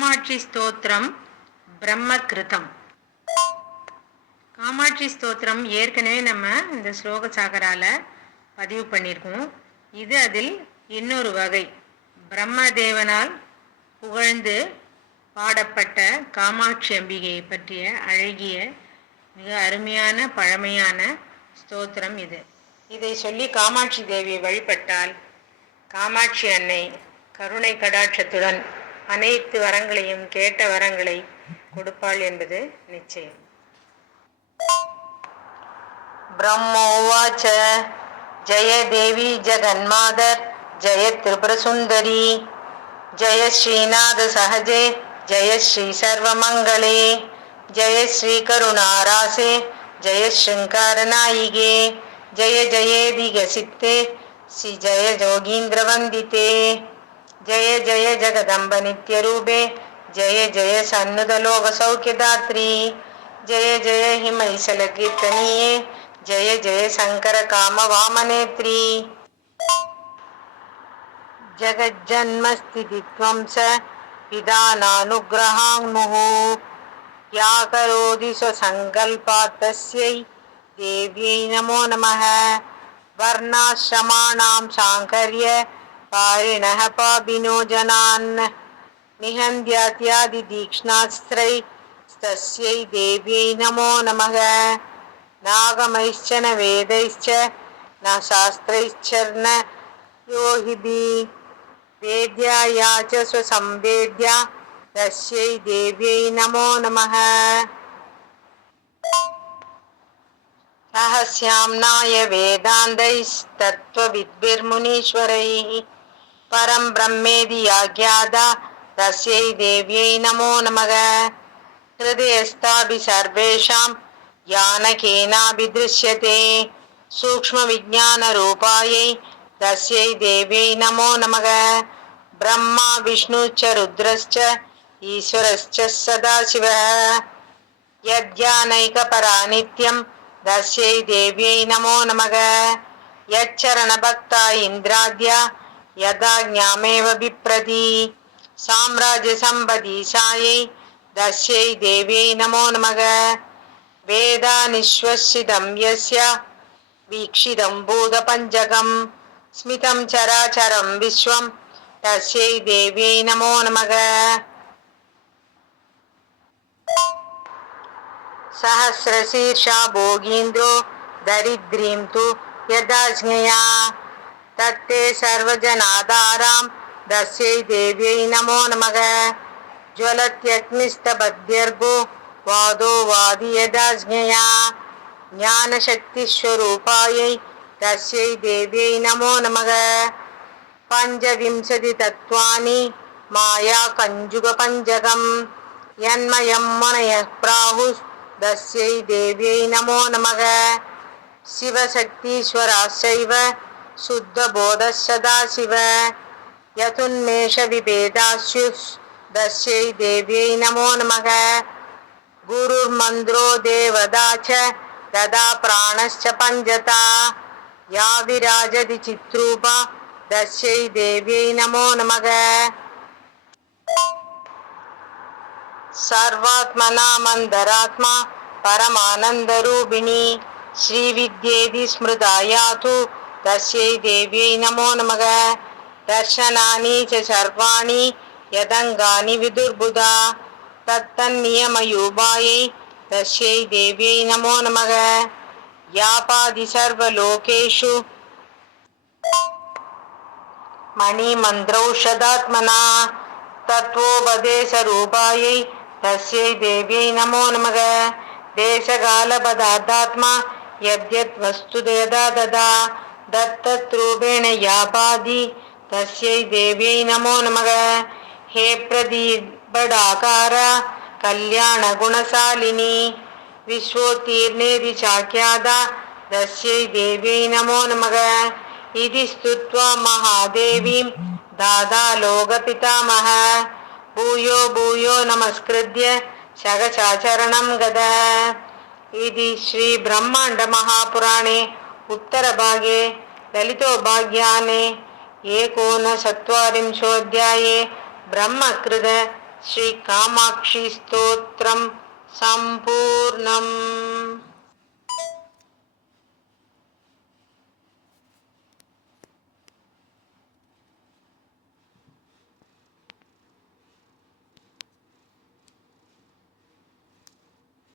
காமாட்சி ஸ்தோத்திரம் பிரம்மகிருதம் காமாட்சி ஸ்தோத்திரம் ஏற்கனவே நம்ம இந்த ஸ்லோக சாகரால பதிவு பண்ணியிருக்கோம். இது அதில் இன்னொரு வகை. பிரம்மதேவனால் புகழ்ந்து பாடப்பட்ட காமாட்சி அம்பிகையை பற்றிய அழகிய மிக அருமையான பழமையான ஸ்தோத்திரம் இது. இதை சொல்லி காமாட்சி தேவியை வழிபட்டால் காமாட்சி அன்னை கருணை கடாட்சத்துடன் அனைத்து வரங்களையும் கேட்ட வரங்களை கொடுப்பாள் என்பது நிச்சயம். பிரம்மோவாச்ச ஜய தேவி ஜெகன்மாதர். ஜய திரிபுரசுந்தரி. ஜய ஸ்ரீநாத சகஜே. ஜய ஸ்ரீ சர்வமங்களே. ஜய ஸ்ரீ கருணாராசே. ஜய ஸ்ரீங்காரநாயிகே ஜய ஜயே திகசித்தே ஸ்ரீ ஜய ஜோகீந்திர வந்தித்தே. जय जय जगदम्ब नित्यरूपे, जय जय सन्नुतलोक सौख्यदात्री, जय जय हिमैसलकीर्तनीये जय जय शङ्कर काम वामनेत्री जगज्जन्मस्थितित्वं स पिदानानुग्रहाङ्मुः या करोति स्वसङ्कल्पात् तस्यै देव्यै नमो नमः। वर्णाश्रमाणां साङ्कर्य पारिणः पापिनो जनान् निहन्त्यात्यादिदीक्ष्णास्त्रै तस्यै देव्यै नमो नमः। नागमैश्च न वेदैश्च न शास्त्रैश्च न योहिभिः वेद्या या च स्वसंवेद्या तस्यै देव्यै नमो नमः। रहस्याम्नाय वेदान्तैस्तत्त्वविद्भिर्मुनीश्वरैः परं ब्रह्मेदि याज्ञादा तस्यै देव्यै नमो नमः हृदयस्थापि सर्वेषां ज्ञानकेनाभिदृश्यते सूक्ष्मविज्ञानरूपायै तस्यै देव्यै नमो नमः ब्रह्मा विष्णुश्च रुद्रश्च ईश्वरश्च सदाशिवः यद्यानैकपरा नित्यं तस्यै देव्यै नमो नमः यच्चरणभक्ता इन्द्राद्या यदा ज्ञामेव बिप्रति साम्राज्यसम्पदीशायै तस्यै देव्यै नमो नमः वेदानिश्वसितं यस्य वीक्षितं भूतपञ्चकं स्मितं चराचरं विश्वं तस्यै देव्यै नमो नमः सहस्रशीर्षा भोगीन्द्रो दरिद्रीं तु यदाज्ञया தத்தே சர்வஜனாதாராம் தஸ்யை தேவியை நமோ நமக ஜுவலத்யக்னிஸ்தபத்யர்கோ வாதோ வாதியதாஜ்ஞயா ஞானசக்திஸ்வரூபாயை தஸ்யை தேவியை நமோ நமக பஞ்சவிம்சதி தத்துவானி மாயா கஞ்சுக பஞ்சகம் யன்மயம் முனைய பிராகு தஸ்யை தேவியை நமோ நமக சிவசக்தீஸ்வராசைவ शुद्धबोधः सदाशिव यतुन्मेषविभेदास्युः तस्यै देव्यै नमो नमः गुरुर्मन्द्रो देवदा च ददा प्राणश्च पञ्चता या विराजति चित्रूपा तस्यै देव्यै नमो नमः सर्वात्मना मन्दरात्मा परमानन्दरूपिणी श्रीविद्येति स्मृता यातु तस्यै देव्यै नमो नमः दर्शनानि च सर्वाणि यदङ्गानि विदुर्बुधा तत्तन्नियमयूपायै तस्यै देव्यै नमो नमः यापादि सर्वलोकेषु मणिमन्त्रौषधात्मना तत्त्वोपदेशरूपायै तस्यै देव्यै नमो नमः देशकालपदार्थात्मा यद्यत् वस्तु यदा ददा दत्तत्रूपेण यापादि तस्यै देव्यै नमो नमः हे प्रदीपडाकार कल्याणगुणशालिनी विश्वोत्तीर्णेति चाख्यादा तस्यै देव्यै नमो नमः इति स्तुत्वा महादेवीं दादा लोकपितामह भूयो भूयो नमस्कृत्य शगचाचरणं गतः इति श्रीब्रह्माण्डमहापुराणे उत्तरभागे ललितोभाग्याने एकोनचत्वारिंशोऽध्याये ब्रह्मकृत श्रीकामाक्षी स्तोत्रं सम्पूर्णम्